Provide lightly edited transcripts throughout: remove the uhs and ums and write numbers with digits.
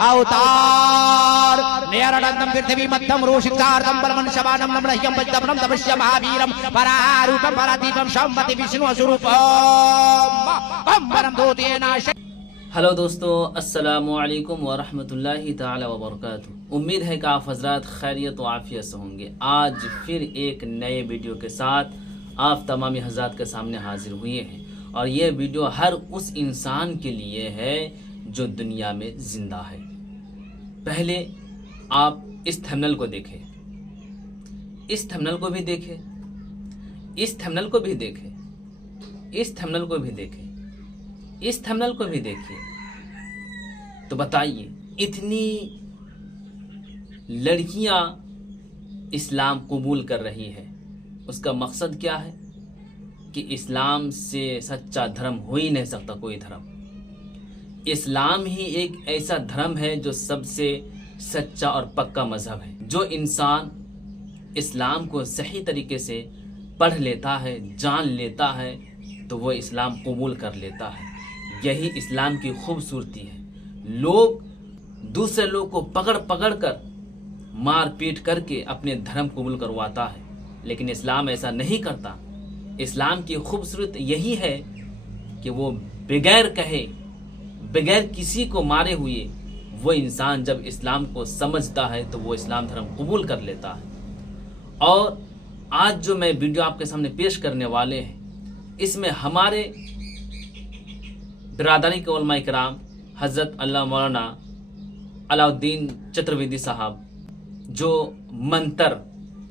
अवतार नेरडंदम पृथ्वी मध्यम रोषितार्दम बलमन शबानम नमलह्यम वज्रवनम तपस्य महावीरम परारूपम परादीपम शंभति विष्णु स्वरूपम अंबरम दूतेनाश। हेलो दोस्तों, अस्सलामु अलैकुम व रहमतुल्लाहि ताला व बरकातुहू। उम्मीद है कि आप हजरात खैरियत व आफियत से होंगे। आज फिर एक नए वीडियो के साथ आप तमामी हजरात के सामने हाजिर हुए हैं और ये वीडियो हर उस इंसान के लिए है जो दुनिया में जिंदा है। पहले आप इस थंबनेल को देखें, इस थंबनेल को भी देखें, इस थंबनेल को भी देखें, इस थंबनेल को भी देखें, इस थंबनेल को भी देखिए। तो बताइए, इतनी लड़कियां इस्लाम कबूल कर रही है, उसका मकसद क्या है? कि इस्लाम से सच्चा धर्म हो ही नहीं सकता कोई धर्म। इस्लाम ही एक ऐसा धर्म है जो सबसे सच्चा और पक्का मजहब है। जो इंसान इस्लाम को सही तरीके से पढ़ लेता है, जान लेता है, तो वो इस्लाम कबूल कर लेता है। यही इस्लाम की खूबसूरती है। लोग दूसरे लोग को पकड़ पकड़ कर मार पीट करके अपने धर्म कबूल करवाता है, लेकिन इस्लाम ऐसा नहीं करता। इस्लाम की खूबसूरत यही है कि वो बगैर कहे, बगैर किसी को मारे हुए, वो इंसान जब इस्लाम को समझता है तो वो इस्लाम धर्म कबूल कर लेता है। और आज जो मैं वीडियो आपके सामने पेश करने वाले हैं, इसमें हमारे बिरादरी के उलमा इकराम हज़रत अल्लाह मौलाना अलाउद्दीन चतुर्वेदी साहब जो मंत्र,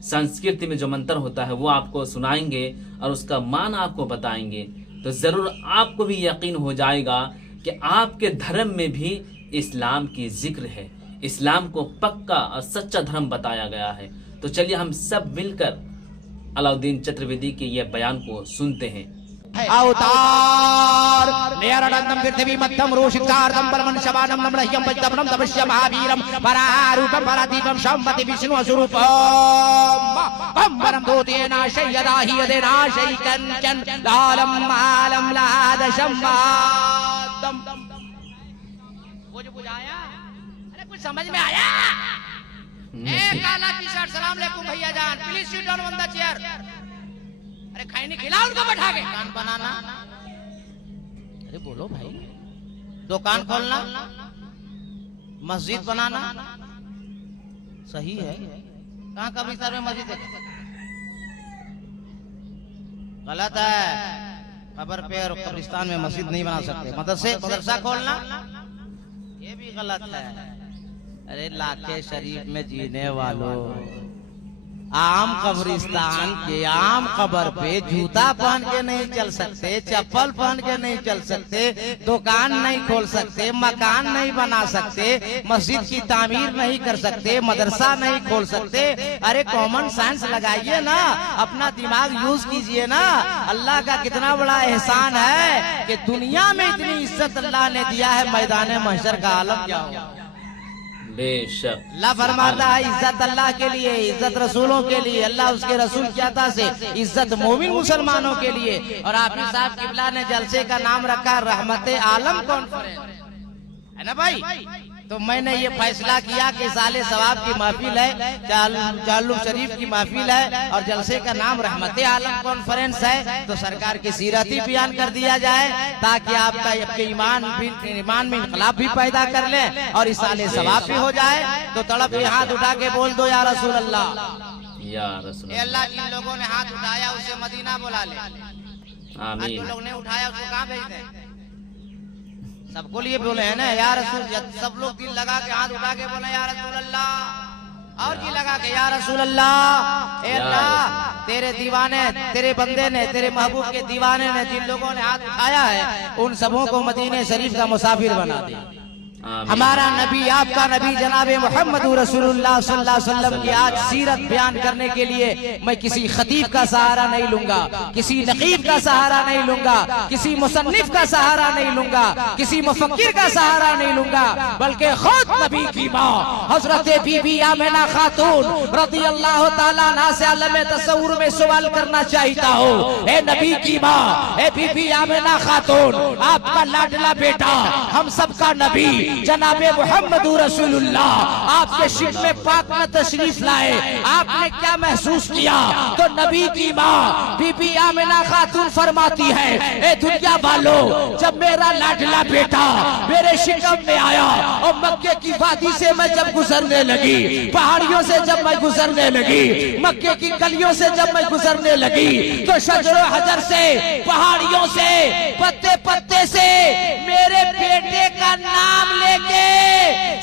संस्कृति में जो मंत्र होता है वो आपको सुनाएंगे और उसका मान आपको बताएंगे। तो ज़रूर आपको भी यकीन हो जाएगा कि आपके धर्म में भी इस्लाम की जिक्र है, इस्लाम को पक्का और सच्चा धर्म बताया गया है। तो चलिए हम सब मिलकर अलाउद्दीन चतुर्वेदी के यह बयान को सुनते हैं। अवतार नेरडंदम पृथ्वी मध्यम रोषितार्दम बलमन शबानम नमलह्यम वज्रवनम तपस्य महावीरम परारूपम परादीपम शंभति विष्णु स्वरूपम अंबरम दूतेनाश यदाहि यदेनाशै कंचन लालम मालम लादशम मादम। वो जो बुझाया, अरे कुछ समझ में आया? ए काला टी शर्ट, सलाम अलैकुम भैया जान, please sit down on the chair. अरे खैनी खिला उनको बैठा के। दुकान बनाना, अरे बोलो भाई, दुकान खोलना, मस्जिद बनाना सही है। कहाँ कब्रिस्तान में मस्जिद है? गलत है। कब्र पे और कब्रिस्तान में मस्जिद नहीं बना सकते। मदरसा खोलना ये भी गलत है। अरे लाके शरीफ में जीने वालों, आम कब्रिस्तान के आम कब्र पे जूता पहन के नहीं चल सकते, चप्पल पहन के नहीं चल सकते, दुकान नहीं खोल सकते, मकान नहीं बना सकते, मस्जिद की तामीर नहीं कर सकते, मदरसा नहीं खोल सकते। अरे कॉमन सेंस लगाइए ना, अपना दिमाग यूज कीजिए ना। अल्लाह का कितना बड़ा एहसान है कि दुनिया में इतनी इज्जत अल्लाह ने दिया है, मैदान महशर का आलम क्या हो। बेशक अल्लाह फरमाता है इज्जत अल्लाह के लिए, इज्जत रसूलों के लिए। अल्लाह उसके रसूल की अता से इज्जत मोमिन मुसलमानों के लिए। और आपने साहब किबला ने जलसे का नाम रखा रहमत आलम कॉन्फ्रेंस, है ना भाई? तो मैंने ये फैसला किया कि साले सवाब की महफिल है, चालू शरीफ की महफिल है और जलसे का नाम रहमत आलम कॉन्फ्रेंस है, तो सरकार की सीरती बयान कर दिया जाए ताकि आपका ईमान में इनकलाब भी पैदा कर ले और इस साले सवाब भी हो जाए। तो तड़प के हाथ उठा के बोल दो या रसूल अल्लाह, या रसूल अल्लाह। जिन लोगों ने हाथ उठाया उसे मदीना बुला ले। आमीन। जो लोग ने उठाया उसको कहाँ भेज दें? सबको लिए बोले हैं ना या रसूल। सब लोग दिल लगा के हाथ उठा के बोले या रसूल अल्लाह, और जी लगा के या रसूल अल्लाह। ए अल्लाह, तेरे दीवाने, तेरे बंदे ने, तेरे महबूब के दीवाने ने जिन लोगों ने हाथ उठाया है उन सबों को मदीने शरीफ का मुसाफिर बना दे। हमारा नबी, आपका नबी जनाबे मोहम्मद रसूलुल्लाह सल्लल्लाहु अलैहि वसल्लम की आज सीरत बयान करने के लिए मैं किसी खतीब का सहारा नहीं लूंगा, किसी नकीब का सहारा नहीं लूंगा, किसी मुसन्निफ का सहारा नहीं लूंगा, किसी मुफक्किर का सहारा नहीं लूंगा, बल्कि खुद नबी की माँ हजरत बीबी आमिना खातून रज़ियल्लाहु ताला अन्हा से आलम तसव्वुर में सवाल करना चाहता हूँ। ए नबी की माँ, ए बीबी आमिना खातून, आपका लाडला बेटा, हम सबका नबी, जनाबे मुहम्मदुर रसूलुल्लाह आपके शिक्मे पाक में तशरीफ लाए, आपने क्या महसूस किया? तो नबी की माँ बीबी आमिना खातून फरमाती है, ए दुनिया वालों, जब मेरा लाडला बेटा मेरे शिकम में आया और मक्के की वादी से मैं जब गुजरने लगी, पहाड़ियों से जब मैं गुजरने लगी, मक्के की गलियों से जब मैं गुजरने लगी, तो शजरो हजर से, पहाड़ियों से, पत्ते पत्ते से मेरे बेटे का नाम लेके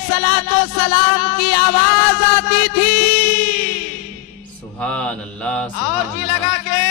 सलातो सलाम की आवाज आती थी। सुभान अल्लाह, सुभान और जी अल्लाह। लगा के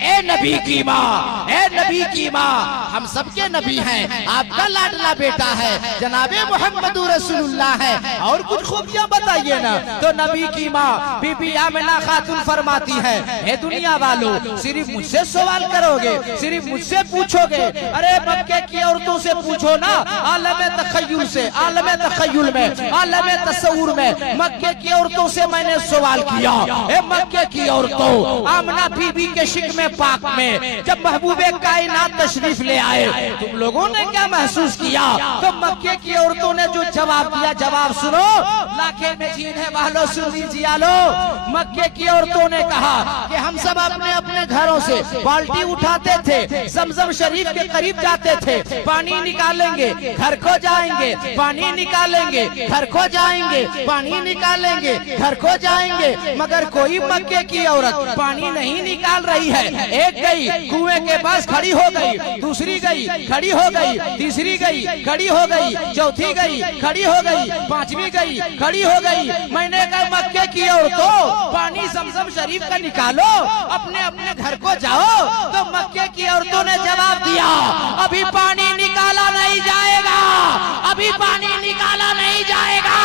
ए नबी की माँ, ए नबी की माँ, हम सबके नबी हैं, आपका लाडला बेटा है, जनाबे मुहम्मदुर रसूलुल्लाह है, और कुछ खूबियां बताइए ना। तो नबी की माँ बीबी आमिना खातून फरमाती है, हे दुनिया वालों, सिर्फ मुझसे सवाल करोगे, सिर्फ मुझसे पूछोगे? अरे मक्के की औरतों से पूछो ना, आलम तखय्युल से, आलम तखय्युल में, आलम तस्वुर में मक्के की औरतों से मैंने सवाल किया। ए मक्के की औरतों, आमिना बीबी के शिक्मे पाक में जब महबूबे कायनात तशरीफ ले आए, तुम लोगों ने क्या महसूस किया? तो मक्के की औरतों ने जो जवाब दिया, जवाब सुनो, लाखे में जीन है वालों, सुन लीजिए लो। मक्के की औरतों ने कहा कि हम सब अपने अपने घरों से बाल्टी उठाते थे, जमजम शरीफ के करीब जाते थे, पानी निकालेंगे, घर को जाएंगे, पानी निकालेंगे, घर को जाएंगे, पानी निकालेंगे, घर को जाएंगे, मगर कोई मक्के की औरत पानी नहीं निकाल रही है। एक गई कुएं के पास खड़ी हो गई, दूसरी गई खड़ी हो गई, तीसरी गई खड़ी हो गई, चौथी गई खड़ी हो गई, पांचवी गई खड़ी हो गई। मैंने कहा मक्के की औरतों, पानी जमजम शरीफ का निकालो, अपने अपने घर को जाओ। तो मक्के की औरतों ने जवाब दिया, अभी पानी निकाला नहीं जाएगा, अभी पानी निकाला नहीं जाएगा,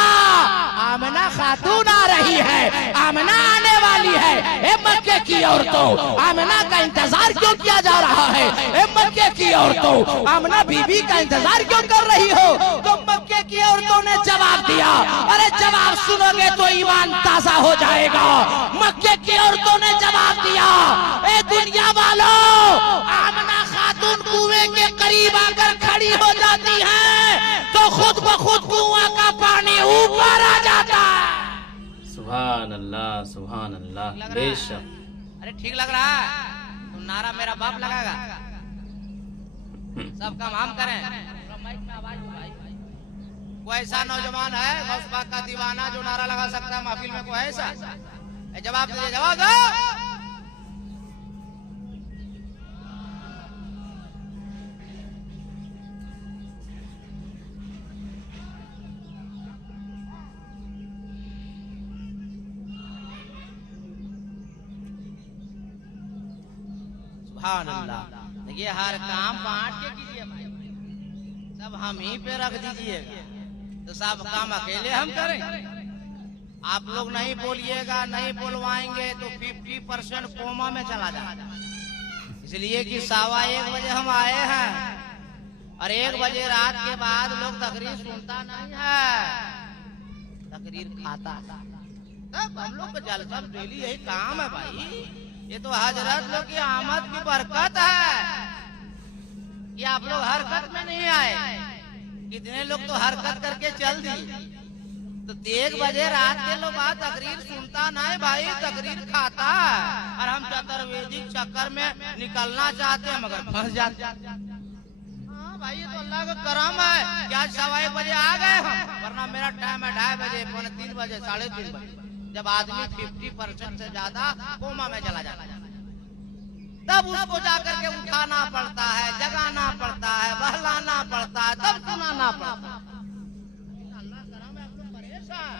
आमिना खातून आ रही है, आमिना आने वाली है। ए मक्के की औरतों, आमिना का इंतजार क्यों किया जा रहा है? ए मक्के की औरतों, आमिना बीबी का इंतजार क्यों कर रही हो? तो मक्के की औरतों ने जवाब दिया, अरे जवाब सुनोगे तो ईमान ताजा हो जाएगा। मक्के की औरतों ने जवाब दिया, ए दुनिया वालों, आमिना खातून कुएं के करीब आकर खड़ी हो जाती है तो खुद ब खुद कुआं का पानी ऊपर आ जाता है। सुभान अल्लाह, सुभान अल्लाह, बेशक। अरे ठीक लग रहा है? तुम नारा मेरा बाप लगाएगा, सब काम हम करें। माइक में आवाज उठाई। कोई ऐसा नौजवान है गौस पाक का दीवाना जो नारा लगा सकता है महफिल में? कोई ऐसा? जवाब दीजिए, जवाब दो। देखिए, हर काम बांट के कीजिए भाई, सब हम ही पे रख दीजिएगा तो सब काम अकेले हम करें। आप लोग नहीं बोलिएगा, नहीं बोलवाएंगे तो 50% कोमा में चला जाएगा। इसलिए कि 1:15 बजे हम आए हैं और 1 बजे रात के बाद लोग तकरीर सुनता नहीं है, तकरीर खाता। तब हम लोग का जलसा डेली यही काम है भाई। ये तो हजरत लोग की आमद की बरकत है कि आप लोग हरकत में नहीं आए। कितने लोग तो हरकत करके चल दिए। तो 1 बजे रात के लोग आज तकरीर सुनता नहीं भाई, तकरीर खाता है। और हम चतुर्वेदिक चक्कर में निकलना चाहते हैं मगर फंस जाते। हाँ भाई, ये तो अल्लाह का करम है कि आज 1:15 बजे आ गए हम, वरना मेरा टाइम है 2:30 बजे, 3 बजे, 3:30 बजे, जब आदमी 50% से ज्यादा कोमा में चला जाता है। तब उसको जाकर के उठाना पड़ता है, जगाना पड़ता है, बहलाना पड़ता है, तब सुनाना पड़ता है। अल्लाह करम है, आप लोग परेशान।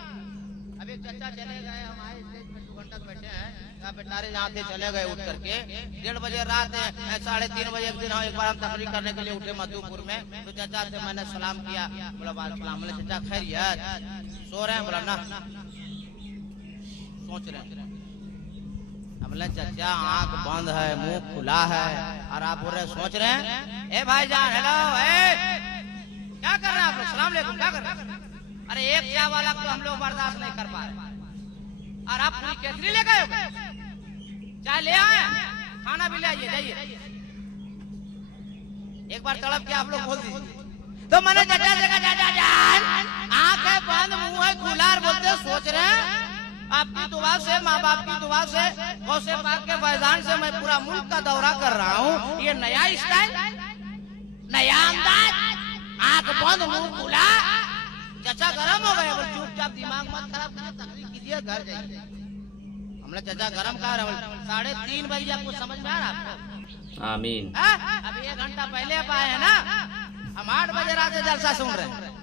अब एक चाचा चले गए, हम आए स्टेज पे 2 घंटा बैठे हैं, यहाँ बेटारे यहाँ से चले गए उठ करके। 1:30 बजे रात है, 3:30 बजे एक दिन एक बार हम तकरीर करने के लिए उठे मधुपुर में। तो चाचा से मैंने सलाम किया, बोला वालेकुम सलाम। चाचा खैरियत? सो रहे हैं? बोला ना, सोच रहे हैं। हमने चाचा आंख बंद है, मुंह खुला है, और आप बोल रहे सोच रहे हैं। ए भाईजान, हेलो, क्या कर रहे हैं आप लोग? सलाम अलैकुम, क्या कर रहे हैं? अरे एक चाय वाला को हम लोग बर्दाश्त नहीं कर पा रहे, और आप पूरी केतली ले गए हो? चाय ले आए, खाना भी ले आइए, जाइए। एक बार तड़प के आप लोग बोल दीजिए, तो मैंने चाचा से कहा चाचा जान आंखें बंद मुंह है खुला और बोलते सोच रहे हैं आपकी दुआ से माँ बाप की दुआ से गौसे पाक के फैजान से मैं पूरा मुल्क का दौरा कर रहा हूँ। ये नया स्टाइल नया अंदाज आंख बंद मुंह खुला। चाचा गरम हो गए बोले चुपचाप दिमाग मत खराब कीजिए तकलीफ कीजिए घर जाइए। हमने चाचा गरम कहा 3:30 बजे आपको समझ में आ रहा आपको? आमीन। अभी 1 घंटा पहले आप आए हैं ना हम 8 बजे रात जलसा सुन रहे हैं।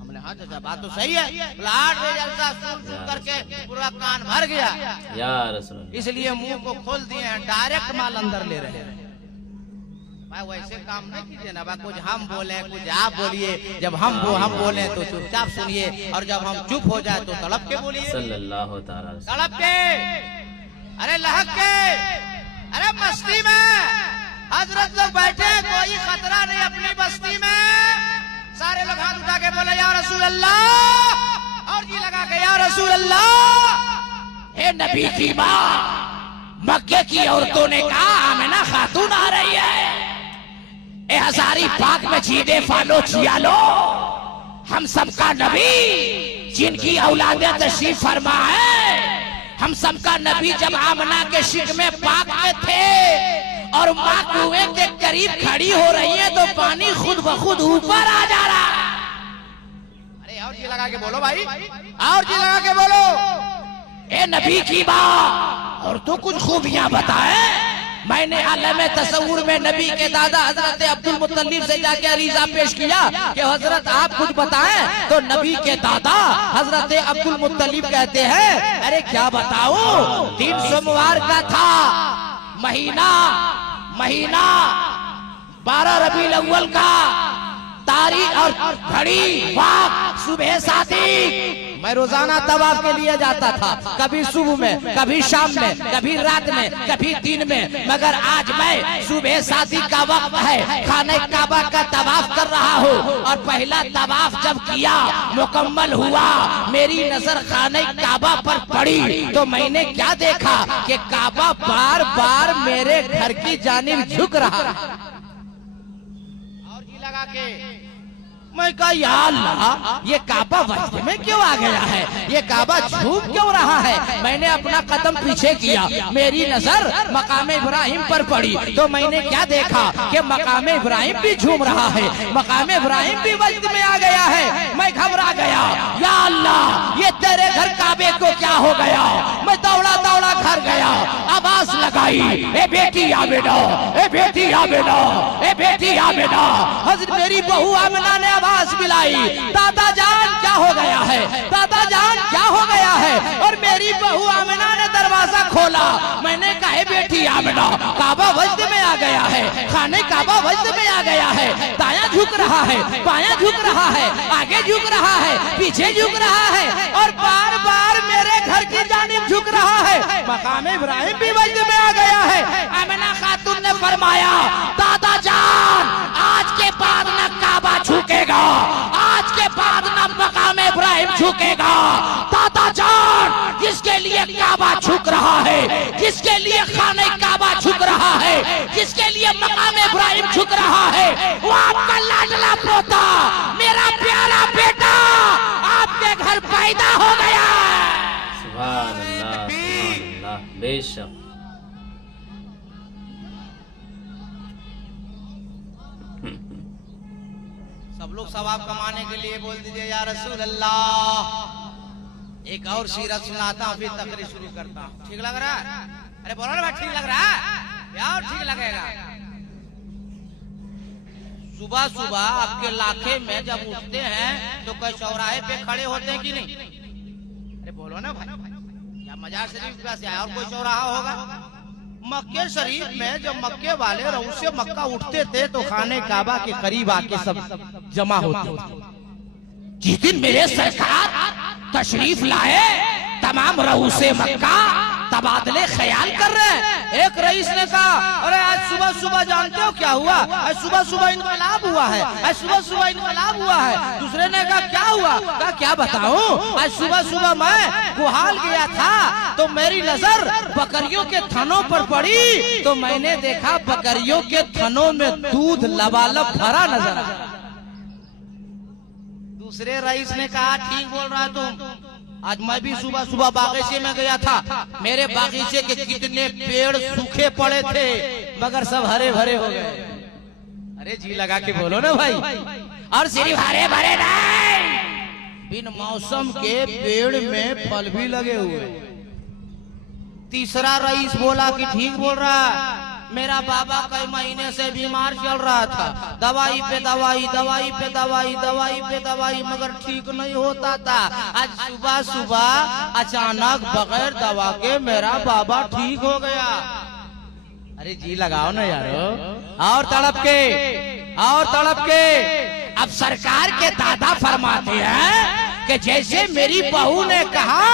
हमने हाँ चाचा बात तो सही है 8 बजे जलसा सुन करके पूरा कान भर गया या रसूल इसलिए मुंह को खोल दिए हैं डायरेक्ट माल अंदर ले रहे हैं। भाई वैसे काम नहीं कीजिए ना भाई कुछ हम बोले कुछ आप बोलिए। जब हम बोले तो चुपचाप सुनिए और जब हम चुप हो जाए तो तड़प के बोलिए। सल्लल्लाहु ताला तड़प के अरे लहक के अरे मस्ती में हजरत लोग बैठे कोई खतरा नहीं अपनी बस्ती में। सारे लोग हाथ उठा के बोले या रसूल अल्लाह और जी लगा के या रसूल अल्लाह। हे नबी की माँ मक्के की औरतों ने कहा आमिना खातून आ रही है। ए हजारी पाक में चीदे फालो चिया लो हम सबका नबी जिनकी औलादे तशरीफ फरमा है। हम सबका नबी जब आमना के शिक में पाक में थे और माँ कुएं के करीब खड़ी हो रही है तो पानी खुद ब खुद ऊपर आ जा रहा। अरे और जी लगा के बोलो भाई और जी लगा के बोलो। ए नबी की बात और तो कुछ खूबियां बताए। मैंने आलम तस्वुर में नबी के दादा हजरत अब्दुल मुत्तलिब से जाके अरीजा पेश किया कि हजरत आप कुछ बताएं तो नबी के दादा हजरत अब्दुल मुत्तलिब कहते हैं अरे क्या बताऊं 3 सोमवार का था महीना 12 रबीउल अव्वल का तारीख और घड़ी वक्त सुबह 7। मैं रोजाना तवाफ के लिए जाता था कभी सुबह में कभी शाम में कभी रात में कभी दिन में मगर आज मैं सुबह 7 का वक्त है खाने काबा का तवाफ कर रहा हूँ और पहला तवाफ जब किया मुकम्मल हुआ मेरी नजर खाने काबा पर पड़ी तो मैंने क्या देखा कि काबा बार बार मेरे घर की जानिब झुक रहा और जी लगा के मैं कहा या अल्लाह ये काबा वजह में क्यों आ गया है ये काबा झूम क्यों रहा है। मैंने अपना कदम पीछे किया मेरी नजर मकाम इब्राहिम पर पड़ी तो मैंने क्या देखा कि मकाम इब्राहिम भी झूम रहा है मकाम इब्राहिम भी वजह में आ गया है। मैं घबरा गया या अल्लाह ये तेरे घर काबे को क्या हो गया। मैं दौड़ा दौड़ा घर गया आवाज लगाई ए बेटी आमिना ए बेटी आमिना ए बेटी आमिना। हज़रत मेरी बहू आमिना ने आवाज मिलाई दादा जान क्या हो गया है दादा जान क्या हो गया है। और मेरी बहू आमिना ने दरवाजा खोला। मैंने कहा बेटी आमिना काबा वजद में आ गया है खाने काबा वजद में आ गया है। दायां झुक रहा है बायां झुक रहा है आगे झुक रहा है पीछे झुक रहा है और बार बार मेरे घर की जानिब झुक रहा है। मकाम इब्राहिम भी वजद में आ गया है। आमिना खातून ने फरमाया दादा जान आज के बाद न काबा झुकेगा आज के बाद न मकाम इब्राहिम झुकेगा। दादा जान जिसके लिए काबा झुक रहा है जिसके लिए खाने काबा झुक रहा है जिसके लिए मकाम इब्राहिम झुक रहा है वो आपका लाडला पोता मेरा प्यारा बेटा आपके घर पैदा हो गया। सुभान अल्लाह बेशक सब लोग सवाब कमाने के लिए बोल दीजिए या रसूल अल्लाह। एक और सीरत सुनाता हूँ फिर तकरीर शुरू करता हूँ। ठीक लग रहा है? अरे बोलो ना भाई ठीक लग रहा है या और ठीक लगेगा। सुबह सुबह आपके इलाके में जब उठते हैं तो कई चौराहे पे खड़े होते हैं कि नहीं। अरे बोलो ना भाई क्या मजार शरीफ से आया और कोई चौराहा होगा। मक्के शरीफ में जब मक्के वाले रहू से मक्का उठते थे तो खाने काबा के करीब आके सब जमा होते थे। जिस दिन मेरे सरकार तशरीफ लाए तमाम रहू से मक्का तबादले ख्याल कर रहे हैं। एक रईस ने कहा अरे आज सुबह सुबह जानते हो क्या हुआ आज सुबह सुबह इनकलाब हुआ है आज सुबह सुबह इनकलाब हुआ है। दूसरे ने कहा क्या हुआ कहा क्या बताऊं आज सुबह सुबह मैं गुहाल गया था तो मेरी नजर बकरियों के थनों पर पड़ी तो मैंने देखा बकरियों के थनों में दूध लबालब भरा नजर आया। दूसरे रईस ने कहा ठीक बोल रहा है तुम। आज मैं भी सुबह सुबह बागीचे में गया था, मेरे बागीचे के कितने पेड़ सूखे पड़े थे मगर सब हरे भरे हो गए। अरे जी लगा के बोलो ना भाई। और सिर्फ हरे भरे नहीं, बिन मौसम के पेड़ में फल भी लगे हुए। तीसरा रईस बोला कि ठीक बोल रहा है, मेरा बाबा कई महीने से बीमार चल रहा था, दवाई पे दवाई, दवाई पे दवाई, दवाई पे दवाई, मगर ठीक नहीं होता था। आज सुबह सुबह अचानक बगैर दवा के मेरा बाबा ठीक हो गया। अरे जी लगाओ ना यारो। और तड़प के, और तड़प के। अब सरकार के दादा फरमाते हैं कि जैसे मेरी बहू ने कहा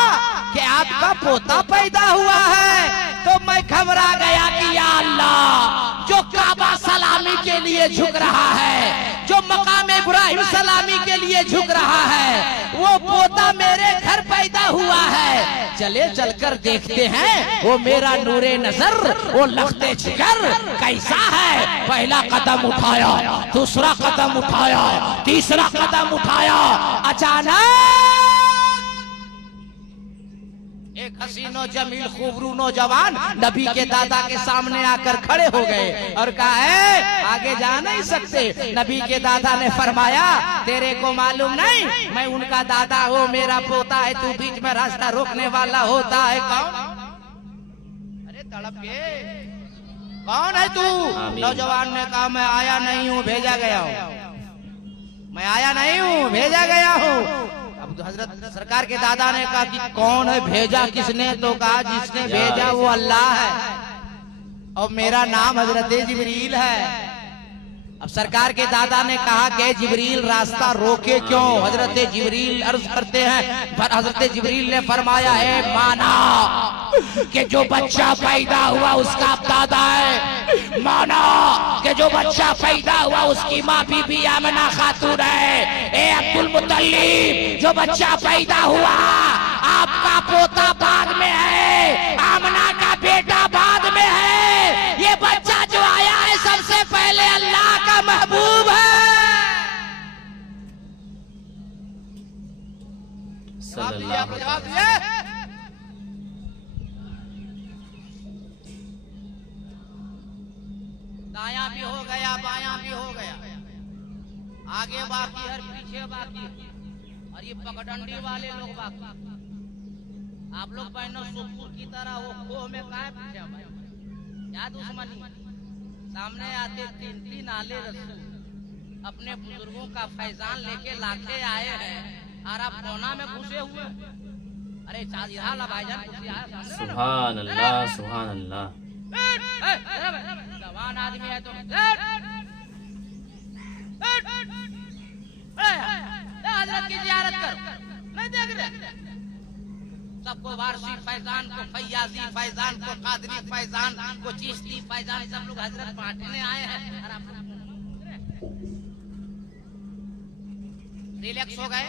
कि आपका पोता पैदा हुआ है तो मैं घबरा गया कि या अल्लाह, जो काबा सलामी के लिए झुक रहा है, जो मकाम इब्राहिम सलामी के लिए झुक रहा है, वो पोता मेरे घर पैदा हुआ है। चले चलकर देखते हैं वो मेरा नूरे नजर, वो लखते जिगर कैसा है। पहला कदम उठाया, दूसरा कदम उठाया, तीसरा कदम उठाया, अचानक एक हसीनो जमील खूबरू नौजवान नबी के दादा के सामने आकर खड़े हो गए और कहा है आगे जा नहीं सकते। नबी के दादा ने फरमाया तेरे को मालूम नहीं मैं उनका दादा हूँ, मेरा पोता है, तू बीच में रास्ता रोकने वाला होता है कौन? अरे तड़प के, कौन है तू? नौजवान ने कहा मैं आया नहीं हूँ, भेजा गया हूँ। मैं आया नहीं हूँ, भेजा गया हूँ। अब हजरत सरकार के दादा ने कहा कि कौन है भेजा किसने? तो कहा जिसने भेजा वो अल्लाह है और मेरा नाम हजरत जिब्रील है। अब सरकार के दादा ने कहा कि जिब्रील रास्ता रोके क्यों? हजरत जिब्रील अर्ज करते हैं, हजरत जिब्रील ने फरमाया है माना कि जो बच्चा पैदा हुआ उसका दादा है, माना कि जो बच्चा पैदा हुआ उसकी माँ बीबी आमना खातून है। ए अब्दुल मुत्तलिब, जो बच्चा पैदा हुआ आपका पोता बाद में है, आमना का बेटा बाद में है। ये बच्चा जो आया है सबसे पहले अल्लाह का महबूब है। जवाब दिए। दायां भी हो गया, बायां भी हो गया, आगे बाकी है, पीछे बाकी है, और ये पगडंडी वाले लोग बाकी। आप लोग बहनों सुखपुर की तरह वो खोह में काहे पीछे भाई? क्या दुश्मनी? सामने आते तीन तीन आले रसूल अपने बुजुर्गों का फैजान लेके लाखे आए हैं और आप कोना में घुसे हुए। अरे चाँद भाईजान सुभान अल्लाह, सुभान अल्लाह। जवान आदमी है तो हजरत की जियारत कर, नहीं देख रहे सबको वारसी फैजान को, फैयाजी फैजान को, कादरी फैजान को, चिश्ती फैजान, सब लोग हजरत बांटने आए हैं। रिलैक्स हो गए?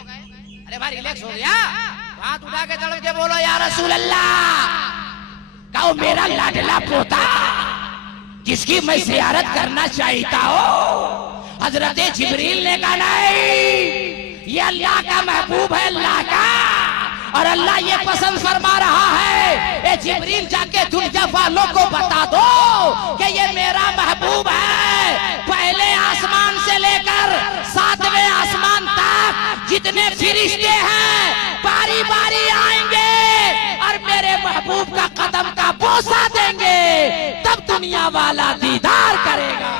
अरे भाई रिलैक्स हो गया? हाथ उठा के चढ़ के बोलो या रसूल अल्लाह। कहो मेरा लाडला पोता जिसकी मैं जियारत करना चाहता हूँ। हजरत जिब्रील ने कहा नहीं, ये अल्लाह का महबूब है, अल्लाह का, और अल्लाह ये पसंद फरमा रहा है। ए जिब्रील जाके दुनिया वालों को बता दो कि ये मेरा महबूब है। पहले आसमान से लेकर 7वें आसमान तक जितने फरिश्ते हैं बारी बारी आएंगे और मेरे महबूब का कदम का बोसा देंगे, तब दुनिया वाला दीदार करेगा।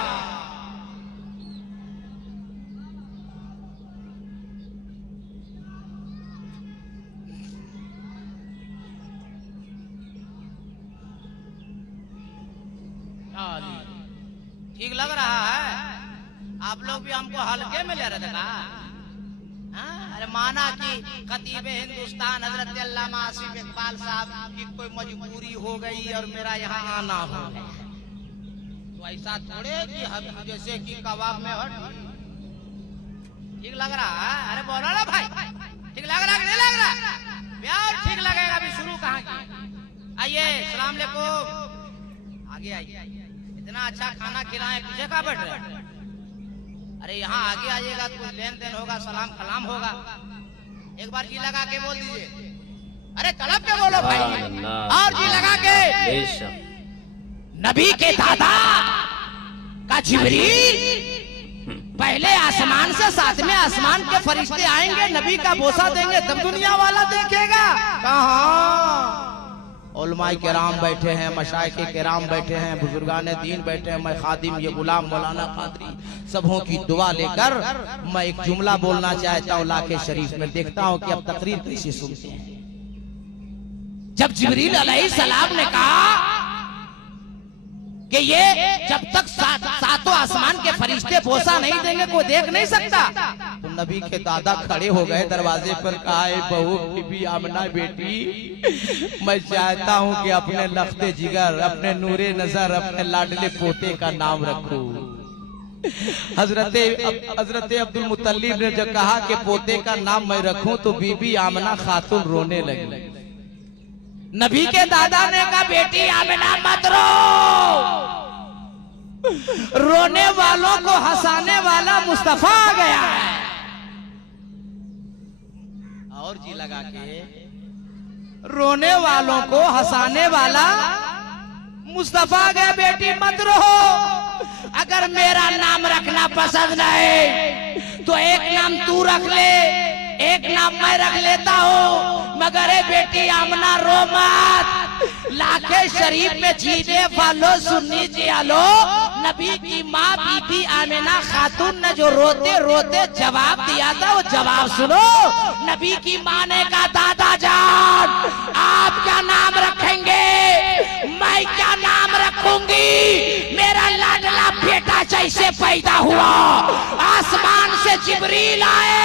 ठीक लग रहा है? आप लोग भी हमको हल्के में ले रहे थे का? अरे माना कि खतीब हिंदुस्तान हजरत अल्लामा आसिफ इकबाल साहब की कोई मजबूरी हो गई और मेरा यहाँ आना हो गया, तो ऐसा थोड़े कि हम जैसे कि कबाब में हट। ठीक लग रहा है? अरे बोलो ना भाई, ठीक लग रहा है कि नहीं लग रहा? प्यार ठीक लगेगा। अभी शुरू कहाँ की? आइए, सलाम अलैकुम, आगे आइए। इतना अच्छा खाना खिलाएं, पीछे कहाँ बैठ रहे? अरे यहाँ आगे आइएगा तो लेन देन होगा, सलाम कलाम होगा। एक बार जी लगा के बोल दीजिए, अरे तड़प के बोलो भाई, और जी लगा के। बेशक नबी के दादा का जिब्रील पहले आसमान से सातवें आसमान के फरिश्ते आएंगे, नबी का बोसा देंगे, तब दुनिया वाला देखेगा। कहाँ उलमाए किराम बैठे हैं, मशाइखे किराम बैठे हैं, बुजुर्गान दीन बैठे हैं, मैं खादिम ये गुलाम मौलाना कादरी सबों की दुआ लेकर मैं एक जुमला बोलना चाहता हूँ लाखे शरीफ में। देखता हूँ कि अब तकरीर कैसे सुनते हैं। जब जिब्रील अलैहिस्सलाम ने कहा कि ये जब तक सातों आसमान के फरिश्ते बोसा नहीं देंगे कोई देख नहीं सकता, तो नबी के दादा खड़े हो गए दरवाजे पर। कहा बहू बीबी आमना बेटी, मैं चाहता हूँ कि अपने लफ्ते जिगर, अपने नूरे नजर, अपने लाडले पोते का नाम रखूं। हजरत अब्दुल मुत्तलिब ने जब कहा कि पोते का नाम मैं रखूं, तो बीबी आमना खातून रोने लगी। नबी के दादा ने कहा बेटी आमिना मत रो, रोने वालों को हंसाने वाला मुस्तफा आ गया है। और जी लगा के, रोने वालों को हंसाने वाला मुस्तफा आ गया। बेटी मत रो, अगर मेरा नाम रखना पसंद नहीं तो एक नाम तू रख ले, एक नाम मैं रख लेता हूँ, मगर ए बेटी आमना रो मत। लाखे शरीफ में जीने वालों सुन्नी जियालो, नबी की माँ बीबी आमिना खातून ने जो रोते रोते जवाब दिया था वो जवाब सुनो। नबी की माँ ने कहा दादा जान आप क्या नाम रखेंगे, मैं क्या नाम रखूंगी। मेरा लाडला बेटा जैसे पैदा हुआ आसमान से जिब्रील आए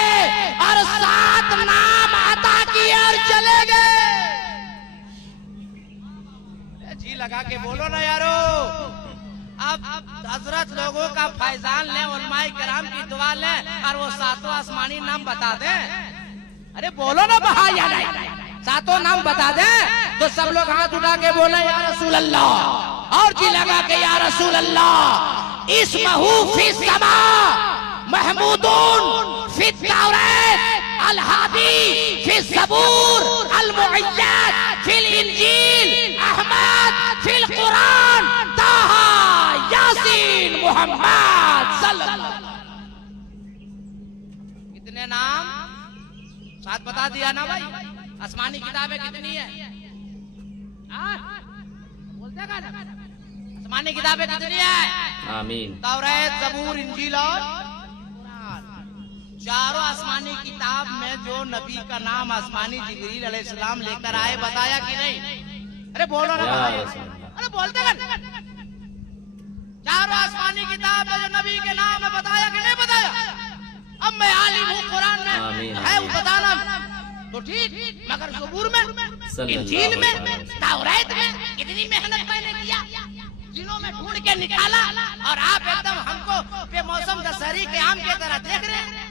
और 7 नाम अता किए और चले गए। जी लगा के बोलो ना यारो। अब हजरत लोगों का फैजान ले, उलमाए किराम की दुआ ले और वो 7 आसमानी नाम बता दे। अरे बोलो ना बहा या नहीं, 7 नाम बता दे तो सब लोग हाथ उठा के बोले या रसूल अल्लाह। और जी लगा के या रसूल अल्लाह। इस्महू फी समा महमूदुन फी तौरात अल हादी फी ज़बूर अल मुअय्यद फिल इंजील अहमद फिल कुरान ताहा यासीन मुहम्मद सल्लल्लाहु। कितने नाम 7 बता दिया ना भाई। आसमानी किताबें कितनी है? बोलते का ना? आसमानी किताबें कितनी है? आमीन। तौरात, ज़बूर, इंजील और कुरान। चारों आसमानी किताब में जो नबी का नाम आसमानी जिब्रील अलैहिस्सलाम लेकर आए बताया कि नहीं? अरे बोलो ना भाई। अरे बोलते का ना? चारों आसमानी किताब में जो नबी के नाम है बताया कि नहीं बताया? अब मैं आलिम हूँ, कुरान में है वो बताना तो ठीक, मगर ज़बूर में, इंजील में, तौरात में कितनी मेहनत मैंने किया, जिनों में ढूंढ के निकाला, और आप एकदम हमको बेमौसम दशहरी के आम की तरह देख रहे हैं।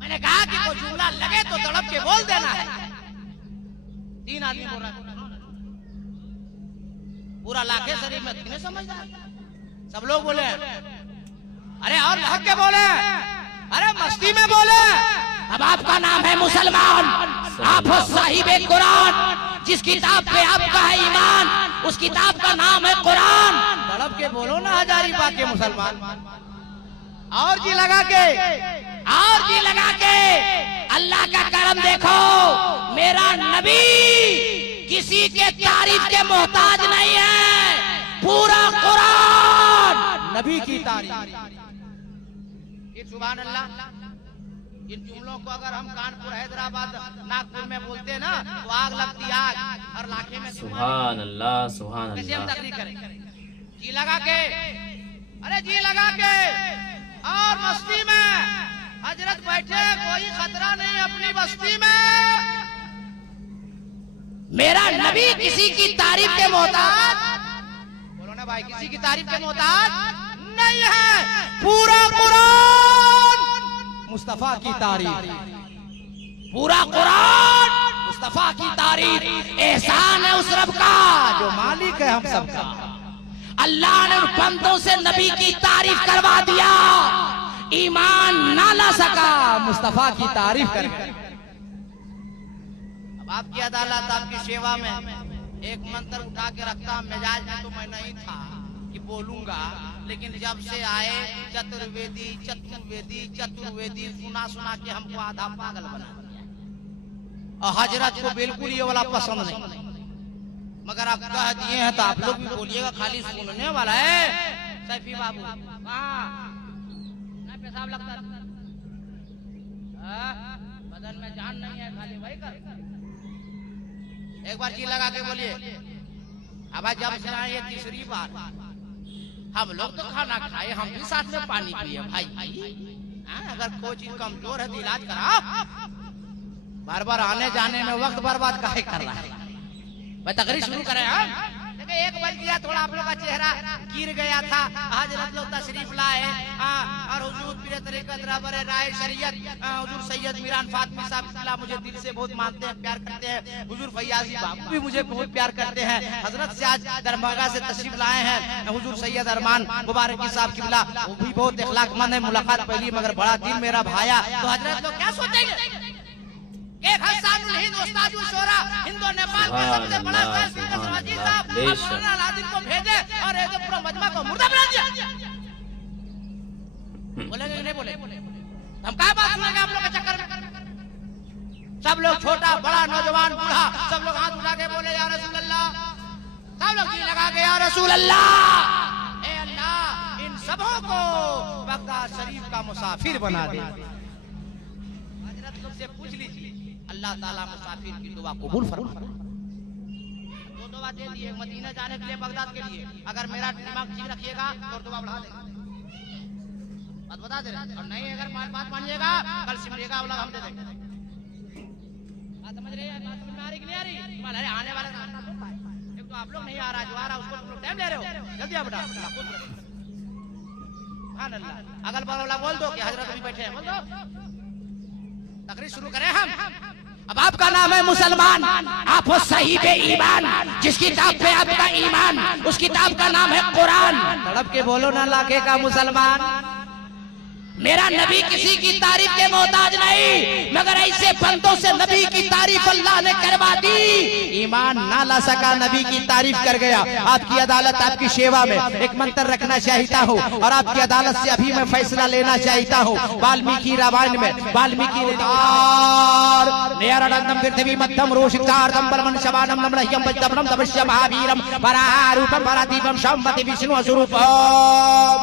मैंने कहा कि कोई जुमला लगे तो तड़प के बोल देना है। 3 आदमी बोल रहा पूरा लाखे शरीफ में कितने समझदार, सब लोग बोले अरे और हक के बोले, अरे मस्ती में बोले। अब आपका नाम है मुसलमान, आप हो साहिबे कुरान, जिस किताब पे आपका है ईमान उस किताब का नाम है कुरान। तड़प के बोलो ना हजारी पाक के मुसलमान। और जी लगा के, और जी लगा के। अल्लाह का करम देखो, मेरा नबी किसी के तारीफ के मोहताज नहीं है। पूरा कुरान नबी की तारीफ। सुभान अल्लाह। इन जुमलों को अगर हम कानपुर, हैदराबाद, नागपुर में बोलते ना तो आग लगती आग, और लाखे में सुभान अल्लाह सुभान कैसे हम अल्लाह। तकरीर करें? जी लगा के, अरे जी लगा के। और मस्ती में हजरत बैठे, कोई खतरा नहीं अपनी बस्ती में। मेरा नबी किसी की तारीफ के मोहताज, बोलो ना भाई, किसी की तारीफ के मोहताज नहीं है। पूरा कुरान मुस्तफा की तारीफ, पूरा कुरान मुस्तफा की तारीफ। एहसान है उस रब का जो मालिक है हम सबका। अल्लाह ने उन बंदों से नबी की तारीफ करवा दिया ईमान ना ला सका, मुस्तफा की तारीफ कर गया। अब आपकी अदालत, आपकी सेवा में एक मंत्र उठा के रखता, मिजाज में तो मैं नहीं था कि बोलूंगा, लेकिन जब से आए चतुर्वेदी चतुर्वेदी चतुर्वेदी सुना सुना के हमको आधा पागल बना दिया। और हजरत को बिल्कुल ये वाला पसंद नहीं, मगर आप कह दिए हैं तो आप लोग भी बोलिएगा, खाली सुनने वाला है। सैफी बाबू पेशाब लगता है, बदन में जान नहीं है, खाली वही कर। एक बार जी लगा के बोलिए। अब जब से आए ये तीसरी बार, हम लोग तो खाना खाए, हम भी साथ में पानी पिए भाई। अगर कोई चीज कमजोर है तो इलाज कराओ, बार बार आने जाने में वक्त बर्बाद काहे कर रहा है। भाई तकरीर शुरू करें। देखिए एक बज गया, थोड़ा आप लोग का चेहरा गिर गया था, हजरत लोग तशरीफ लाए और हुजूर पीर तरीक़त रहबर राय शरीयत हुजूर सैयद मीरान फातमी साहब मुझे दिल से बहुत मानते हैं, प्यार करते हैं। हुजूर फैयाजी बाबू भी मुझे बहुत प्यार करते हैं। हजरत से आज दरभंगा से तशरीफ लाए हैं हुजूर सैयद अरमान मुबारकी साहब किबला, वो भी बहुत इखलाकमंद है। मुलाकात पहली मगर बड़ा दिल मेरा भाया। तो हजरत लोग क्या सोचेंगे? एक हसानुल हिंद उस्तादुल शोरा हिंदो नेपाल के सबसे बड़ा फैसला साहब मौलाना अलादीन को भेजे और ये जो पूरा मजमा को मुर्दा बना दिया। बोलेंगे नहीं बोले? हम क्या बात सुनेंगे आप लोग के चक्कर में? सब लोग छोटा बड़ा नौजवान बूढ़ा सब लोग हाथ उठा के बोले या रसूल अल्लाह, सब लोग जी लगा के या रसूल अल्लाह। ए अल्लाह इन सबों को बगदाद शरीफ का मुसाफिर बना दे। हजरत लोग से पूछ लीजिए, अल्लाह ताला मुसाफिर की दुआ कबूल फरमा। दो दुआ दे दिए, मदीना जाने के लिए, बगदाद के लिए। अगर मेरा दिमाग ठीक रखिएगा तो दुआ बढ़ा देगा, बात बता दे रहे। और नहीं अगर बात मानिएगा कल सिमरिएगा वाला हम दे देंगे। बात समझ रहे हैं? बात समझ में आ रही कि नहीं आ रही? अरे आने वाला रास्ता तो है, एक तो आप लोग नहीं आ रहा, जो आ रहा उसको तुम लोग टाइम ले रहे हो। जल्दी आ बेटा, सुभान अल्लाह। अगल बगल वाला बोल दो कि हजरत भी बैठे हैं, बोल दो। तकरीर शुरू करें हम। अब आपका नाम है मुसलमान, आप हो साहिब ईमान, जिस किताब पे आपका ईमान उस किताब का नाम है कुरान। तड़प के बोलो ना लाखे का मुसलमान। मेरा नबी किसी की तारीफ के मोहताज नहीं, मगर ऐसे बंदों से नबी की तारीफ अल्लाह ने करवा दी। ईमान ना ला सका, नबी की तारीफ कर गया। आपकी अदालत, आपकी सेवा में एक मंत्र रखना चाहता हूँ और आपकी अदालत से अभी मैं फैसला लेना चाहता हूँ। वाल्मीकि रामायण में वाल्मीकि पृथ्वी मध्यम रोषितार्दम बलमन शबानम नम्रह्यम वज्रम तपस्या महावीरम परारूपम परादीपम शंभति विष्णु स्वरूपम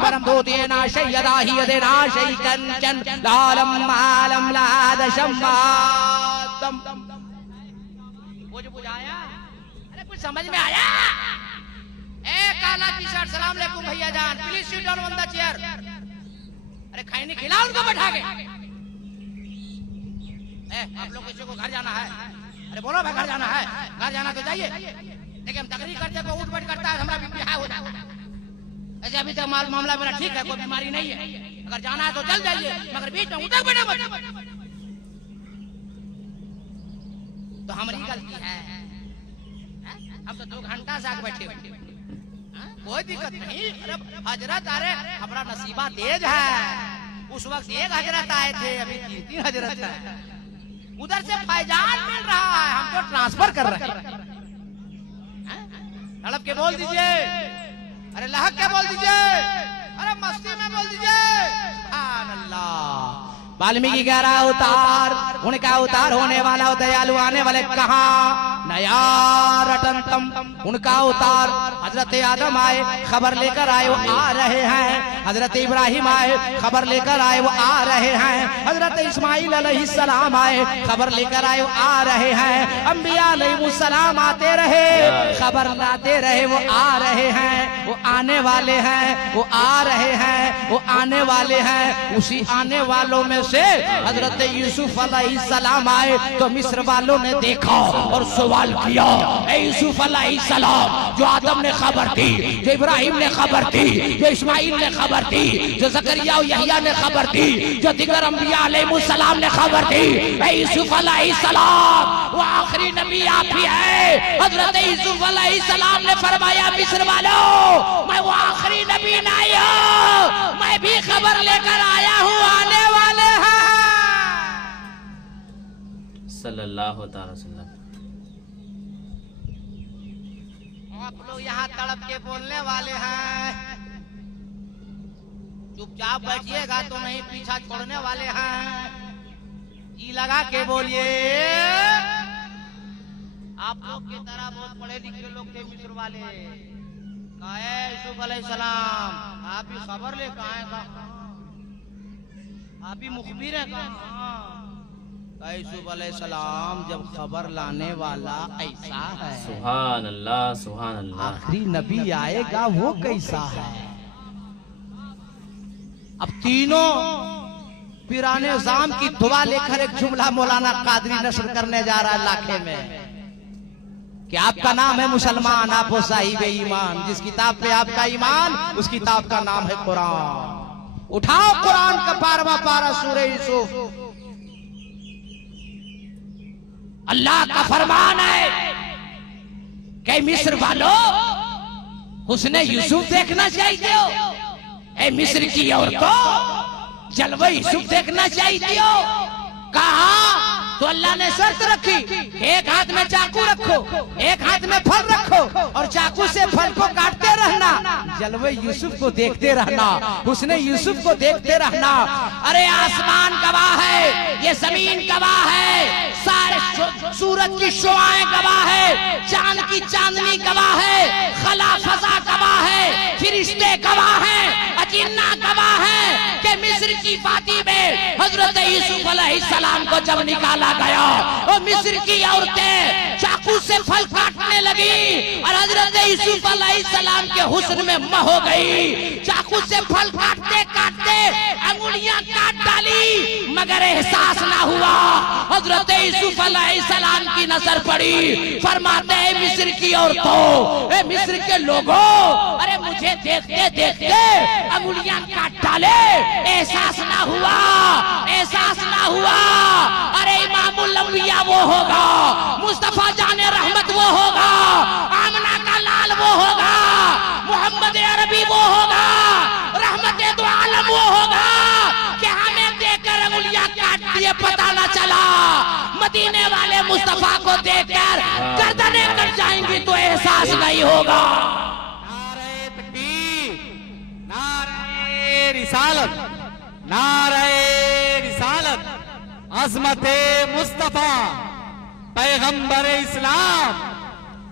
परम दूतेना शय्यदा हियदेनाशै कंचन लालम मालम लादशम मातम। वो जो बुझाया, अरे कुछ समझ में आया? ए काला टी शर्ट, सलाम अलैकुम भैया जान, please sit down on the chair. अरे खैनी खिला उनको बैठा के। आप लोग किसी को घर जाना है? अरे बोलो भाई घर जाना है, घर जाना तो जाइए। देखिए हम तकरीर करते को उठ बैठ करता है, हमारा बीपी हाई हो जाता है। ऐसे अभी तक मामला मेरा ठीक है, कोई बीमारी नहीं है। अगर जाना है तो चल जाइए, मगर बीच में उठक बैठे मत। तो हमारी गलती है, हम तो 2 घंटा से आगे बैठे हुए, कोई दिक्कत नहीं। अरे हजरत, अरे हमारा नसीबा तेज है। उस वक्त 1 हजरत आए थे, अभी 3 हजरत है। उधर से फैजान मिल रहा है, हम तो ट्रांसफर कर रहे हैं। तड़प के बोल दीजिए, अरे लहक के बोल दीजिए, अरे मस्ती में बोल दीजिए सुभान अल्लाह। वाल्मीकि कह रहा अवतार, उनका अवतार होने वाला दयालु आने वाले कहा नया रटनतम, उनका अवतार हजरत आदम आए, खबर लेकर आए वो आ रहे हैं। हजरत इब्राहिम आए, खबर लेकर आए वो आ रहे हैं। हजरत इस्माइल अलैहिस्सलाम आए, खबर लेकर आए वो आ रहे हैं। अंबिया अलैहिस्सलाम आते रहे, खबर लाते रहे, वो आ रहे हैं, वो आने वाले हैं, वो आ रहे हैं, वो आने वाले हैं। उसी आने वालों में से हजरत यूसुफ अलैहिस्सलाम आए तो मिस्र वालों ने देखा और सवाल किया, ए यूसुफ अलैहिस्सलाम, जो आदम ने खबर दी, जो इब्राहिम ने खबर दी, जो इस्माइल ने खबर दी, जो जकरिया और यहया ने खबर दी, जो दिगर अंबिया अलैहिस्सलाम ने खबर दी, ए यूसुफ अलैहिस्सलाम वो आखिरी नबी आप ही है। हजरत यूसुफ अलैहिस्सलाम ने फरमाया, मिस्र वालों, मैं वो आखिरी नबी नहीं हूं, मैं भी खबर लेकर आया हूं, आने वाले हैं। सल्लल्लाहु अलैहि वसल्लम। आप लोग यहाँ तड़प के बोलने वाले हैं, चुपचाप बैठिएगा तो नहीं पीछा छोड़ने वाले हैं। जी लगा के बोलिए। आप लोग की तरह बहुत पढ़े लिखे लोग थे मिस्र वाले। यूसुफ अलैहिस्सलाम आप ही खबर लेकर आए, आप ही मुखबिर है कहाँ? यूसुफ अलैहिस्सलाम जब खबर लाने वाला ऐसा है, सुभान अल्लाह, सुभान अल्लाह, आखिरी नबी आएगा वो कैसा है? अब तीनों पिराने जाम की दुआ लेकर एक जुमला मौलाना कादरी नशर करने जा रहा है लाखे में कि आपका नाम है मुसलमान, आप हो साहिब ईमान, जिस किताब पे आपका ईमान उस किताब का नाम है कुरान। उठाओ कुरान का 12वां पारा सूरह यूसुफ। अल्लाह का फरमान है कि मिस्र वालों, हुस्ने यूसुफ देखना चाहिए हो। ए मिस्र की औरतों, जलवा यूसुफ देखना चाहिए हो। कहा तो अल्लाह ने शर्त रखी, एक हाथ में चाकू रखो, एक हाथ में फल रखो और चाकू से फल को काटते रहना, जलवे यूसुफ को देखते रहना, उसने यूसुफ को देखते रहना। अरे आसमान गवाह है, ये जमीन गवाह है, सारे सूरज की शुआएं गवाह है, चांद की चांदनी गवाह है, खला फजा गवाह है, फिरिश्ते गवाह हैं, अजिन्ना गवाह है कि मिस्र की वादी में हजरत यूसुफ अलैहिस्सलाम को जब निकाला गया और मिस्र की औरतें चाकू से फल काटने लगी और हजरत यूसुफ अलैहिस्सलाम के हुस्न में मह हो गई। चाकू से फल काटते काटते अंगुलियां काट डाली मगर एहसास ना हुआ। हजरत यूसुफ अलैहिस्सलाम की नजर पड़ी, फरमाते हैं मिस्र की औरतों, ए मिस्र के लोगों, अरे मुझे देखते देखते अंगुलियां काट डाले, एहसास ना हुआ, एहसास ना हुआ। अरे इमामुल अंबिया वो होगा, मुस्तफा जाने रहमत वो होगा, आमना का लाल वो होगा, मोहम्मद अरबी वो होगा, रहमत दो आलम वो होगा कि हमें देखकर अंगुलियां काट दिए पता ना चला। मदीने वाले मुस्तफा को देखकर गर्दनें कट जाएंगी तो एहसास नहीं होगा। नारे तकबीर, नारे रिसालत, नारे रिसालत, अज़मते मुस्तफा पैगंबर इस्लाम,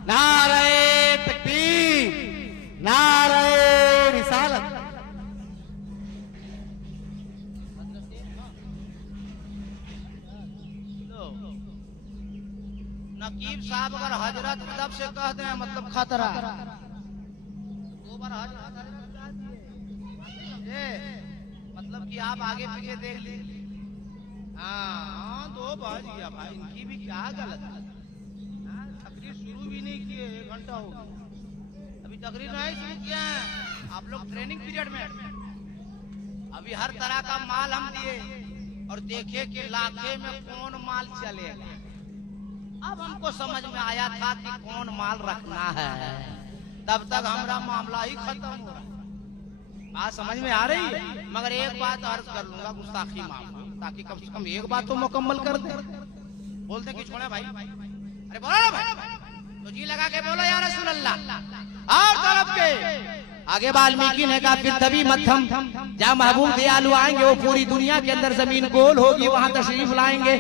नारे तकबीर, नारे रिसालत। नकीब साहब अगर हजरत अदब से कह दें मतलब खतरा, दो बार हजरत मतलब कि आप आगे पीछे देख लीजिए। हाँ दो बार किया भाई, इनकी भी क्या गलत है। तकरीर शुरू भी नहीं किए, 1 घंटा हो गया, अभी तकरीर नहीं शुरू किया है। आप लोग ट्रेनिंग पीरियड में, अभी हर तरह का माल हम दिए और देखे कि लाखे में कौन माल चलेगा। अब हमको समझ में आया था कि कौन माल रखना है, तब तक हमारा मामला ही खत्म हो रहा है। बात समझ में आ रही है, मगर एक बात अर्ज कर लूंगा, गुस्ताखी माफ, ताकि कम से कम एक बात तो मुकम्मल कर दे। बोलते कि छोड़े भाई, अरे बोलो ना भाई, तो जी लगा के बोलो या रसूल अल्लाह। और तरफ के आगे वाल्मीकि ने कहा फिर तभी मध्यम जहाँ महबूब दयालु आएंगे वो पूरी दुनिया के अंदर जमीन गोल होगी, वहां तशरीफ लाएंगे।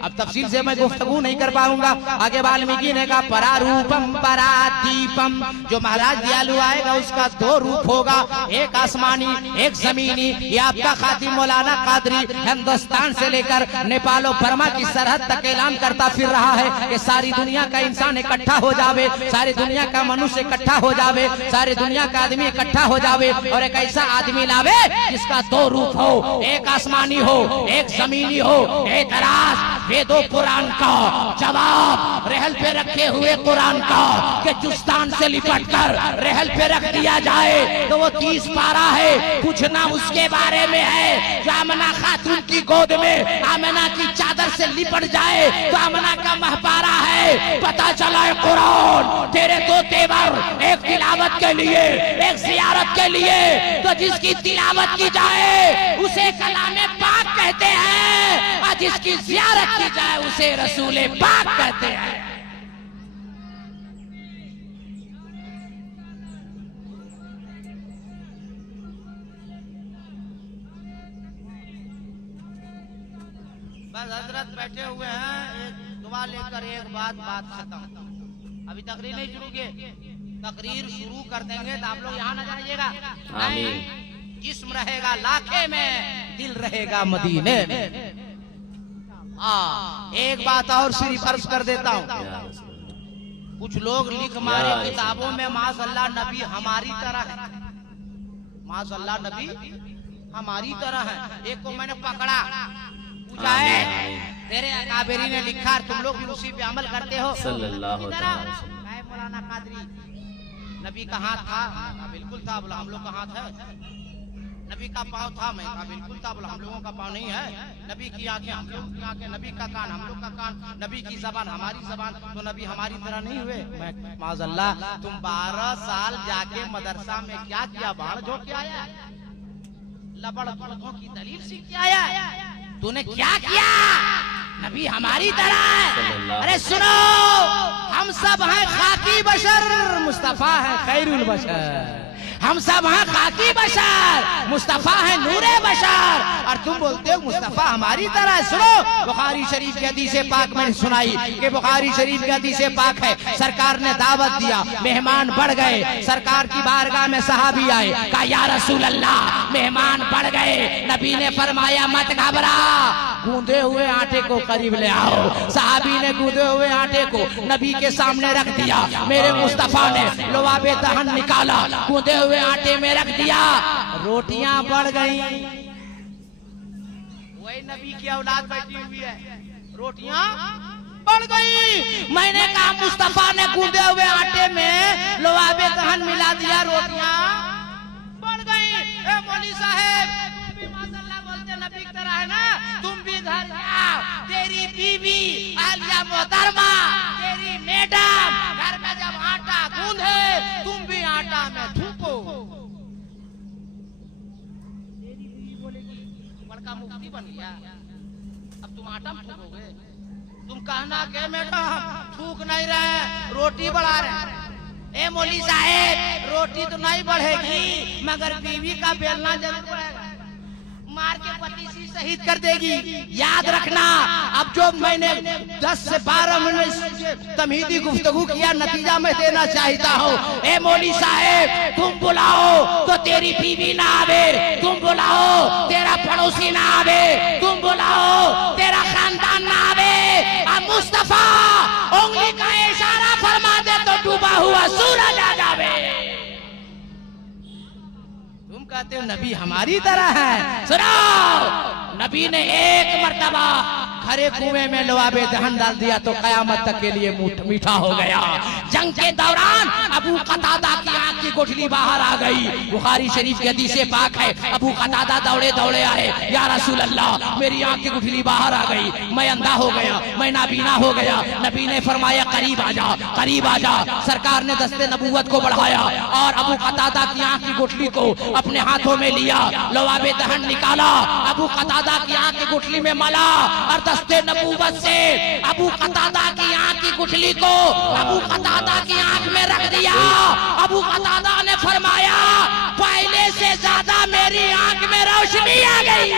अब तफसील से मैं गुफ्तगू नहीं कर पाऊंगा। आगे वाल्मीकि ने कहा परारूपम परादीपम, जो महाराज दयालु आएगा उसका 2 रूप होगा, एक आसमानी एक जमीनी। ये आपका खातिम मौलाना कादरी हिंदुस्तान से लेकर नेपाल और बर्मा की सरहद तक ऐलान करता फिर रहा है कि सारी दुनिया का इंसान इकट्ठा हो जावे, सारी दुनिया का मनुष्य इकट्ठा हो जावे, सारी दुनिया का आदमी इकट्ठा हो जावे और एक ऐसा आदमी लावे जिसका दो रूप हो, एक आसमानी हो, एक जमीनी हो। एतराज वेदों कुरान का, जवाब रहल पे रखे हुए कुरान का कि जुस्तान से लिपट कर रहल पे रख दिया जाए तो वो 30 पारा है। पूछना उसके बारे में है जो आमना खातून की गोद में आमना की चादर से लिपट जाए तो आमना का महपारा है। पता चला है कुरान तेरे दो तेवर, एक तिलावत के लिए, एक जियारत के लिए। तो जिसकी तिलावत की जाए उसे कलामे पाक कहते हैं और जिसकी जियारत की जाए उसे रसूले पाक कहते हैं। बस हजरत बैठे हुए हैं, एक दुआ लेकर एक बात खत्म। अभी तकरीर नहीं शुरू किए, तकरीर शुरू कर देंगे तो आप लोग यहाँ न जाइएगा। आमीन। जिस्म रहेगा लाखे में, दिल रहेगा मदीने में। एक बात और सिर्फ अर्ज कर देता हूँ। कुछ लोग लिख मारे किताबों में माशअल्लाह नबी हमारी तरह है, माशअल्लाह नबी हमारी तरह है। एक को मैंने पकड़ा, पूछा है तेरे अकाबरी ने लिखा, तुम लोग भी उसी पे अमल करते हो। सल्लल्लाहु अलैहि वसल्लम। मौलाना कादरी, नबी का हाथ था? बिल्कुल था। बोला हम लोग का हाथ है। नबी का पाँव था? मैं कहा बिल्कुल था। बोला हम लोगों का पाँव नहीं है। नबी की आंखें हम लोग की आंखें, नबी का कान हम लोग का कान, नबी की जबान हमारी जबान, तो नबी हमारी तरह नहीं हुए? मैं माज़अल्लाह, तुम 12 साल जाके मदरसा में क्या किया? बाढ़ जो क्या आया, लबड़ बड़कों की दलील सीख के आया। तूने क्या किया? नबी हमारी तरह है। अरे सुनो, हम सब हैं खाकी बशर, मुस्तफा है खैरुल बशर। हम सब हैं खाकी बशर, मुस्तफा है नूरे बशर, और तुम बोलते हो मुस्तफा हमारी तरह। सुनो, बुखारी शरीफ की हदीस पाक मैंने सुनाई कि बुखारी शरीफ की हदीस पाक है, सरकार ने दावत दिया, मेहमान बढ़ गए, सरकार की बारगाह में सहाबी आए, कहा या रसूल अल्लाह मेहमान बढ़ गए। नबी ने फरमाया मत घबरा, गूंदे हुए आटे को करीब ले आओ। सहाबी ने गूंदे हुए आटे को नबी के सामने रख दिया। मेरे मुस्तफा ने लुआबे दहन निकाला, गूंदे हुए आटे में रख दिया, रोटियां बढ़ गई। वही नबी की औलाद बैठी हुई है, रोटियां बढ़ गई। मैंने कहा मुस्तफा ने गूंदे हुए आटे में लुआबे दहन मिला दिया, रोटियां बढ़ गई। ए मौली साहब, तुम भी माशाअल्लाह बोलते नबी की तरह है ना, तुम भी घर जाओ, तेरी बीवी आलिया मोहतरमा, तेरी मैडम घर में जब आटा गूंधे तुम भी आटा में थूको। तेरी बीवी बोलेगी बड़का मुफ्ती बन गया, अब तुम आटा में थूकोगे? तुम कहना के मैडम थूक नहीं रहे, रोटी बढ़ा रहे। ए मौली साहेब, रोटी तो नहीं बढ़ेगी मगर बीवी का बेलना जरूर बढ़ेगा, मार के पति से शहीद कर देगी। याद रखना, अब जो मैंने 10 से 12 मिनट तमहीदी गुफ्तगू किया, नतीजा मैं देना चाहता हूँ। ए मौली साहेब, तुम बुलाओ तो तेरी बीवी ना आवे, तुम बुलाओ तेरा पड़ोसी ना आवे, तुम बुलाओ तेरा खानदान ना आवे, अब मुस्तफा उंगली का इशारा फरमा दे तो डूबा हुआ सूरज आ जावे। तुम कहते हो नबी हमारी तरह है। सुनो, नबी ने एक मर्तबा खरे कुएं में लुआबे दहन डाल दिया तो कयामत तक के लिए मीठा हो गया। जंग के दौरान अबू कतादा की आंख की गुठली बाहर आ गई। बुखारी शरीफ की हदीस पाक है, अबू कतादा दौड़े दौड़े आए, या रसूल अल्लाह मेरी आंख की गुठली बाहर आ गई, मैं अंधा हो गया, मैं नाबीना हो गया। नबी ने फरमाया करीब आ जा, करीब आ जा। सरकार ने दस्ते नबूवत को बढ़ाया और अबू कतादा की आंख की गुठली को अपने हाथों में लिया, लुआबे दहन निकाला, अबू कतादा की आंख की गुठली में मला और दस्ते नबूवत से अबू कतादा की आंख की गुठली को अबू कतादा की आंख में रख दिया। अबू कतादा ने फरमाया पहले से ज्यादा मेरी आंख में रोशनी आ गई।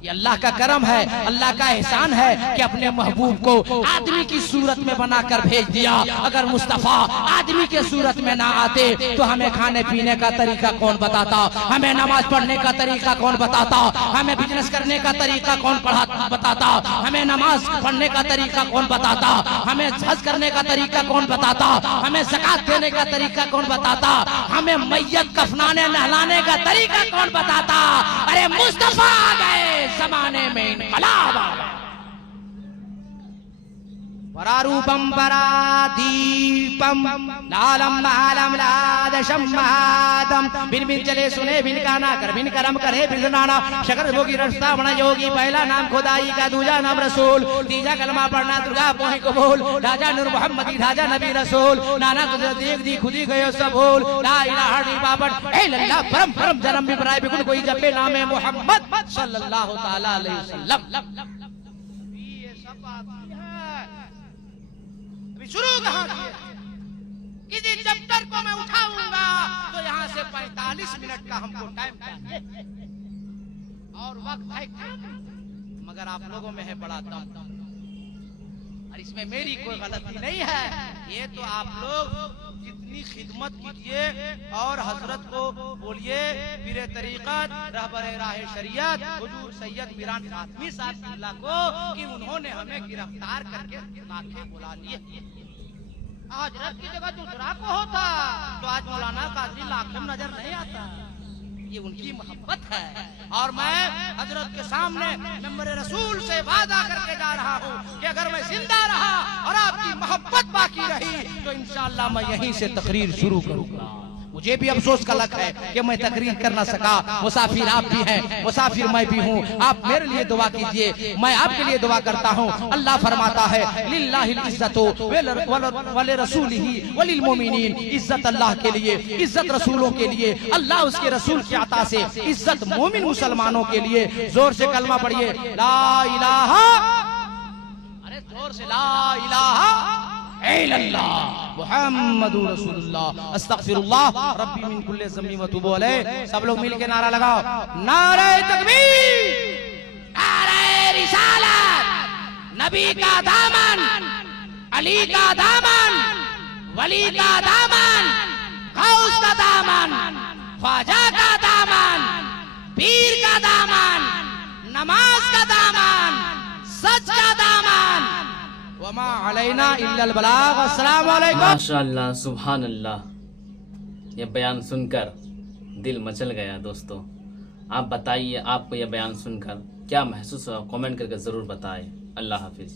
ये अल्लाह का करम है, अल्लाह का एहसान है कि अपने महबूब को आदमी की सूरत में बनाकर भेज दिया। अगर मुस्तफा आदमी के सूरत में ना आते तो हमें खाने पीने का तरीका कौन बताता, हमें नमाज पढ़ने का तरीका कौन बताता, हमें बिजनेस करने का तरीका कौन बताता, हमें नमाज पढ़ने का तरीका कौन बताता, हमें हज करने का तरीका कौन बताता, हमें ज़कात देने का तरीका कौन बताता, हमें मैयत कफनाने नहलाने का तरीका कौन बताता। अरे मुस्तफा आ गए, जमाने में इनकलाब आ गया। परारूपम परादीपम लालम आलम लादशम महादम बिन बिन चले सुने बिन गाना कर बिन करम करे बिन नाना शकर भोगी रस्ता बना योगी। पहला नाम खुदाई का, दूजा नाम रसूल, तीजा कलमा पढ़ना दुर्गा पोही को बोल। राजा नूर मोहम्मदी, राजा नबी रसूल, नाना तुझे देख दी खुदी गयो सब बोल। ला इलाहा इल्लल्लाह ए लल्ला परम परम जन्म भी बराए बिकुल कोई जपे नामे मोहम्मद सल्लल्लाहु ताला अलैहि वसल्लम। शुरू कहाँ किए? किसी चैप्टर को मैं उठाऊंगा तो यहाँ से 45 मिनट का हमको टाइम चाहिए और वक्त है कम, मगर आप लोगों में है बड़ा दम और इसमें मेरी कोई गलती नहीं है। ये तो आप लोग जितनी खिदमत कीजिए और हजरत को बोलिए पीरे तरीक़त रहबरे राहे शरीयत हुजूर सैयद मीरान फातिमी साहब को कि उन्होंने हमें गिरफ्तार करके लाखे बुला लिए। हजरत की जगह दूसरा को होता तो आज मौलाना काजी लाखों नजर नहीं आता। ये उनकी मोहब्बत है और मैं हजरत के सामने मेरे रसूल से वादा करके जा रहा हूँ कि अगर मैं जिंदा रहा और आपकी मोहब्बत बाकी रही तो इंशाअल्लाह मैं यहीं से तकरीर शुरू करूंगा। मुझे भी अफसोस का लग है कि मैं तकरीर कर ना सका। मुसाफिर आप भी हैं, मुसाफिर मैं भी हूँ। आप मेरे लिए दुआ कीजिए, मैं आपके लिए दुआ करता हूँ। अल्लाह फरमाता है लिल्लाहिल इज्जतु वले रसूलिही वलिल मोमिनीन, इज्जत अल्लाह के लिए, इज्जत रसूलों के लिए, अल्लाह उसके रसूल की अता से इज्जत मोमिन मुसलमानों के लिए। जोर से कलमा पढ़िए, ला इलाहा, अरे जोर से ला इलाहा इल्लल्लाह मुहम्मदुर रसूलुल्लाह अस्तगफिरुल्लाह रब्बी मिन कुल्ली ज़म्बि व तूबु अलैह। सब लोग मिलके नारा लगाओ, नारे तकबीर, नारे रिसालत। नबी का दामन, अली का दामन, वली का दामन, गौस का दामन, ख्वाजा का दामन, पीर का दामन, नमाज का दामन, सच का दामन। वमा अलैना इल्लल बलाग। अस्सलाम वालेकुम। माशाअल्लाह, सुभान अल्लाह। ये बयान सुनकर दिल मचल गया दोस्तों। आप बताइए, आपको यह बयान सुनकर क्या महसूस हुआ? कमेंट करके ज़रूर बताएं। अल्लाह हाफिज़।